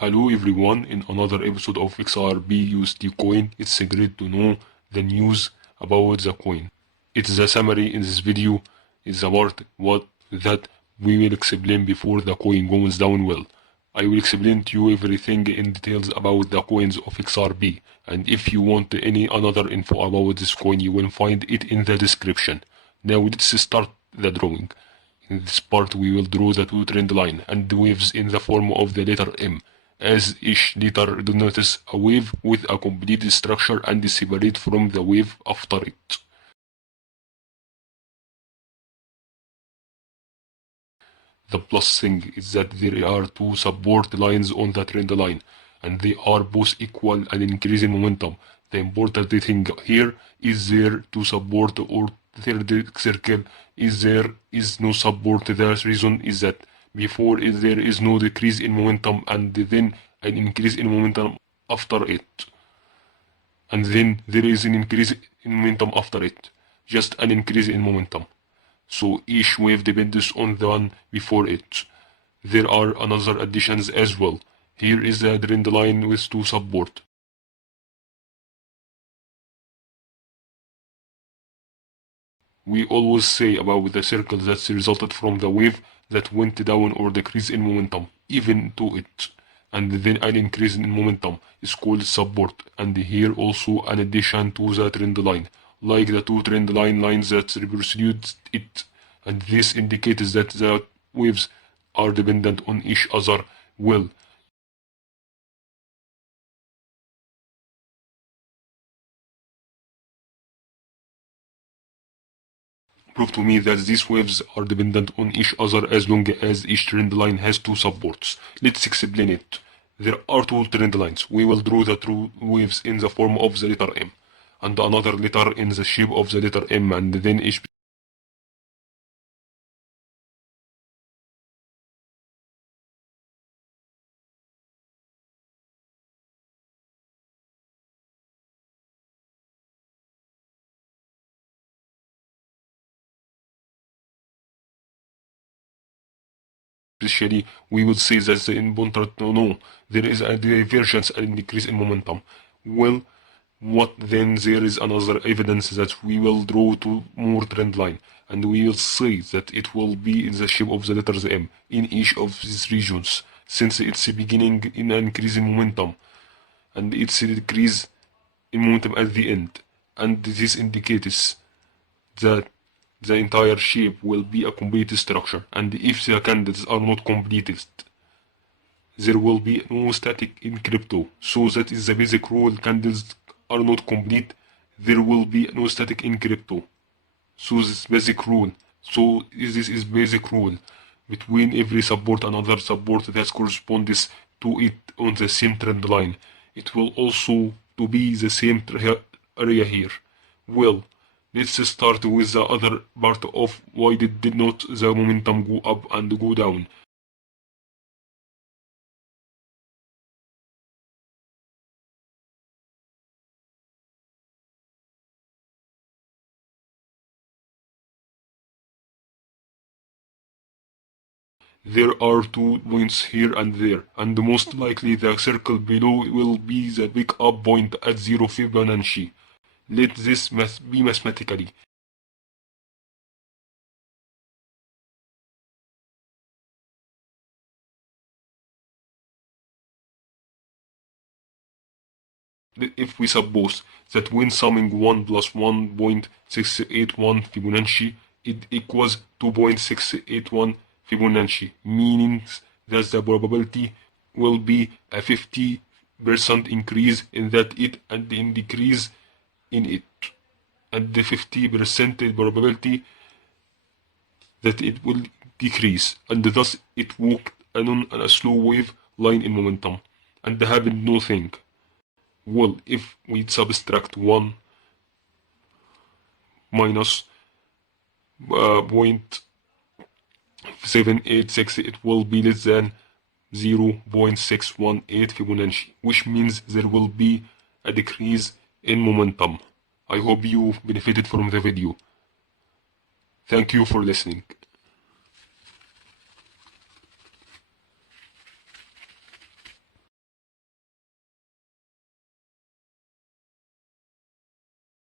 Hello everyone, in another episode of XRP USD coin. It's great to know the news about the coin. It's the summary in this video is about what that we will explain before the coin goes down well. I will explain to you everything in details about the coins of XRP, and if you want any another info about this coin you will find it in the description. Now let's start the drawing. In this part we will draw the two trend line and the waves in the form of the letter M. As each letter denotes a wave with a complete structure and separate from the wave after it. The plus thing is that there are two support lines on the trend line, and they are both equal and increasing momentum. The important thing here is there to support or third circle there is no support. The reason is that before there is no decrease in momentum and then an increase in momentum after it, and then there is an increase in momentum after it, just an increase in momentum. So each wave depends on the one before it. There are another additions as well. Here is the trend line with two support. We always say about the circle that resulted from the wave that went down or decreased in momentum, even to it, and then an increase in momentum is called support, and here also an addition to the trend line, like the two trend lines that precede it, and this indicates that the waves are dependent on each other well. Prove to me that these waves are dependent on each other as long as each trend line has two supports. Let's explain it. There are two trend lines. We will draw the two waves in the form of the letter M, and another letter in the shape of the letter M, and then each especially, we would say that the important to know there is a divergence and decrease in momentum. Well, what then there is another evidence that we will draw to more trend line, and we will say that it will be in the shape of the letters M in each of these regions, since it's beginning in an increase in momentum, and it's a decrease in momentum at the end, and this indicates that the entire shape will be a complete structure, and if the candles are not completed, there will be no static in crypto. So that is the basic rule. Candles are not complete, there will be no static in crypto. So this basic rule. So this is basic rule between every support and another support that corresponds to it on the same trend line. It will also to be the same area here. Well, let's start with the other part of why did not the momentum go up and go down. There are 2 points here and there, and most likely the circle below will be the big up point at 0 Fibonacci. Let this be mathematically. If we suppose that when summing 1 plus 1.681 Fibonacci, it equals 2.681 Fibonacci, meaning that the probability will be a 50% increase in that it and in decrease in it, and the 50% probability that it will decrease, and thus it walked on a slow wave line in momentum, and happened nothing. Well, if we subtract 1 minus 0.786, it will be less than 0.618 Fibonacci, which means there will be a decrease in momentum. I hope you benefited from the video. Thank you for listening.